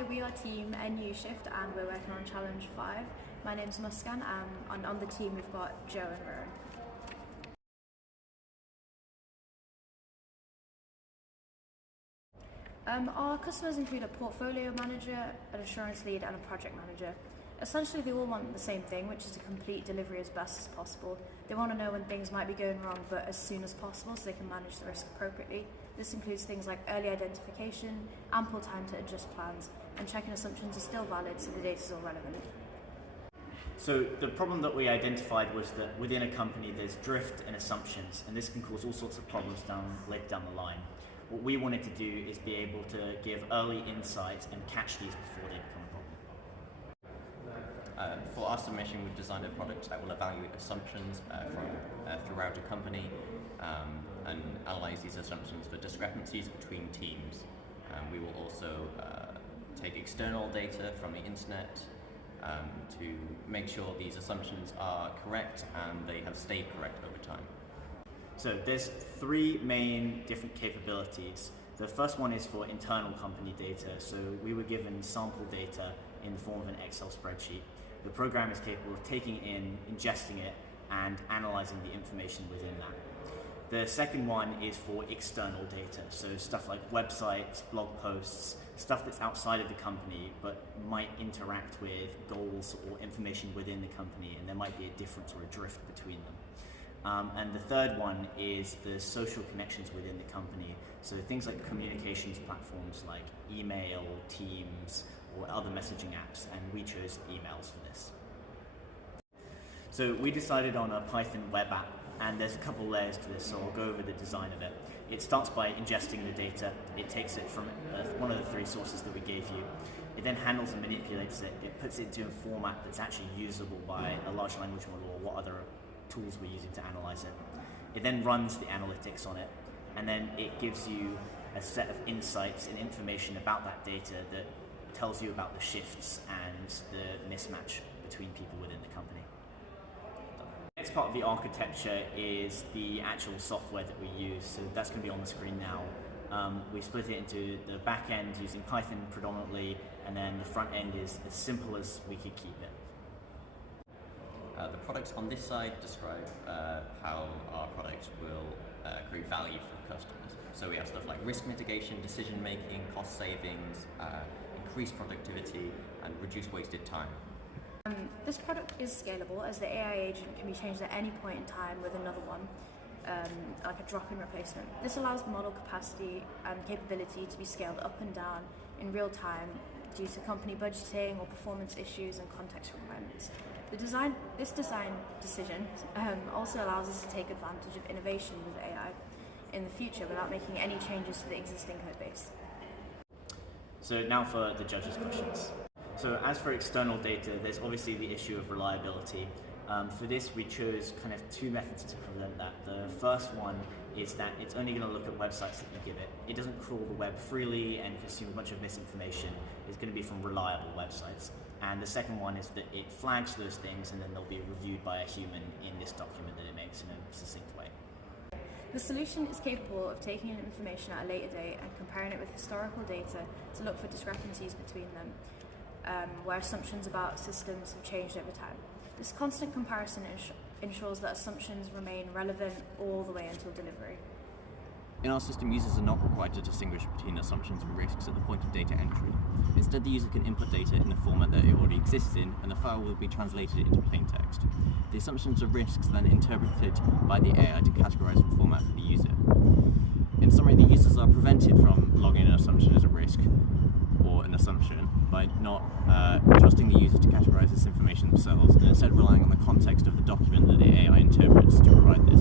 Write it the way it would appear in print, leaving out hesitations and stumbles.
Hi, we are Team NU Shift and we're working on Challenge 5. My name's Muskan and on the team we've got Joe and Rowan. Our customers include a portfolio manager, an assurance lead and a project manager. Essentially they all want the same thing, which is to complete delivery as best as possible. They want to know when things might be going wrong, but as soon as possible so they can manage the risk appropriately. This includes things like early identification, ample time to adjust plans, and checking assumptions are still valid so the data is all relevant. So the problem that we identified was that within a company there's drift and assumptions, and this can cause all sorts of problems later down the line. What we wanted to do is be able to give early insights and catch these before they become a problem. For our submission, we've designed a product that will evaluate assumptions throughout a company and analyze these assumptions for discrepancies between teams. We will also take external data from the internet to make sure these assumptions are correct and they have stayed correct over time. So there's three main different capabilities. The first one is for internal company data. So we were given sample data in the form of an Excel spreadsheet. The program is capable of taking it in, ingesting it, and analyzing the information within that. The second one is for external data, so stuff like websites, blog posts, stuff that's outside of the company but might interact with goals or information within the company, and there might be a difference or a drift between them. And the third one is the social connections within the company, so things like communications platforms like email, Teams, or other messaging apps, and we chose emails for this. So we decided on a Python web app, and there's a couple layers to this, so I'll go over the design of it. It starts by ingesting the data. It takes it from one of the three sources that we gave you. It then handles and manipulates it. It puts it into a format that's actually usable by a large language model or what other tools we're using to analyze it. It then runs the analytics on it, and then it gives you a set of insights and information about that data that tells you about the shifts and the mismatch between people within the company. The next part of the architecture is the actual software that we use, so that's going to be on the screen now. We split it into the back end using Python predominantly, and then the front end is as simple as we could keep it. The products on this side describe how our product will create value for customers. So we have stuff like risk mitigation, decision making, cost savings, increase productivity, and reduce wasted time. This product is scalable as the AI agent can be changed at any point in time with another one, like a drop-in replacement. This allows the model capacity and capability to be scaled up and down in real time due to company budgeting or performance issues and context requirements. This design decision also allows us to take advantage of innovation with AI in the future without making any changes to the existing code base. So now for the judges' questions. So as for external data, there's obviously the issue of reliability. For this, we chose kind of two methods to prevent that. The first one is that it's only going to look at websites that you give it. It doesn't crawl the web freely and consume a bunch of misinformation. It's going to be from reliable websites. And the second one is that it flags those things and then they'll be reviewed by a human in this document that it makes in a succinct way. The solution is capable of taking in information at a later date and comparing it with historical data to look for discrepancies between them, where assumptions about systems have changed over time. This constant comparison ensures that assumptions remain relevant all the way until delivery. In our system, users are not required to distinguish between assumptions and risks at the point of data entry. Instead, the user can input data in the format that it already exists in, and the file will be translated into plain text. The assumptions and risks then interpreted by the AI to categorize the format for the user. In summary, the users are prevented from logging an assumption as a risk or an assumption by not trusting the user to categorize this information themselves, and instead relying on the context of the document that the AI interprets to provide this.